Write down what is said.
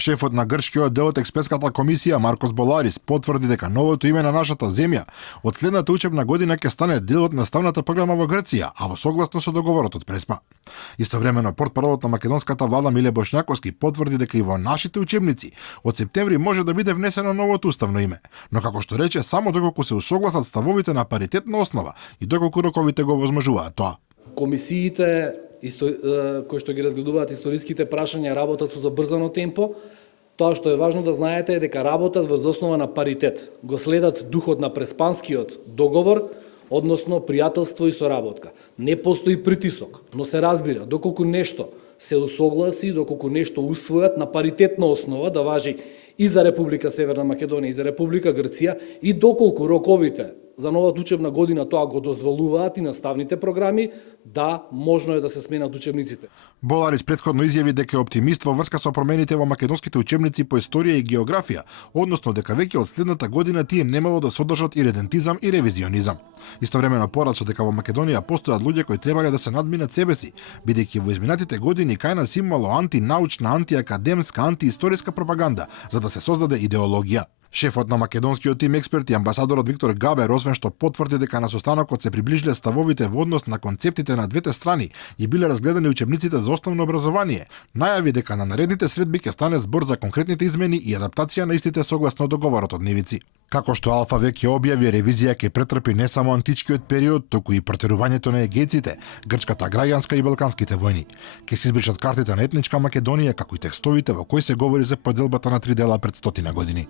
Шефот на грчкиот дел од експертската комисија Маркос Боларис потврди дека новото име на нашата земја од следната учебна година ќе стане дел од наставната програма во Грција, а во согласно со договорот од Преспа. Истовремено портпаролот на македонската влада Миле Бошњаковски потврди дека и во нашите учебници од септември може да биде внесено новото уставно име, но како што рече само доколку се усогласат ставовите на паритетна основа и доколку роковите го возможуваат тоа. Комисиите кои што ги разгледуваат историските прашања работат со забрзано темпо. Тоа што е важно да знаете е дека работат врз основа на паритет. Го следат духот на преспанскиот договор, односно пријателство и соработка. Не постои притисок, но се разбира, доколку нешто се усогласи, доколку нешто усвојат на паритетна основа да важи и за Република Северна Македонија и за Република Грција, и доколку роковите за новата учебна година тоа го дозволуваат и наставните програми, да, можно е да се сменат учебниците. Боларис претходно изјави дека е оптимист во врска со промените во македонските учебници по историја и географија, односно дека веќе од следната година тие немало да содржат и редентизам и ревизионизам. Истовремено порача дека во Македонија постојат луѓе кои требале да се надминат себе си, бидејќи во изминатите години кај нас имало антинаучна, антиакадемска, антиисториска пропаганда за да се создаде идеологија. Шефот на македонскиот тим експерти, амбасадорот Виктор Габер, освен што потврди дека на состанокот се приближиле ставовите во однос на концептите на двете страни и биле разгледани учебниците за основно образование, најави дека на наредните средби ќе стане збор за конкретните измени и адаптација на истите согласно договорот од Невици. Како што Алфа веќе објави, ревизија ќе претрпи не само античкиот период, туку и протерувањето на егејците, грчката граѓанска и балканските војни. Ќе се избришат картите на етничка Македонија, како и текстовите во кои се говори за поделбата на 3 дела пред 100 години.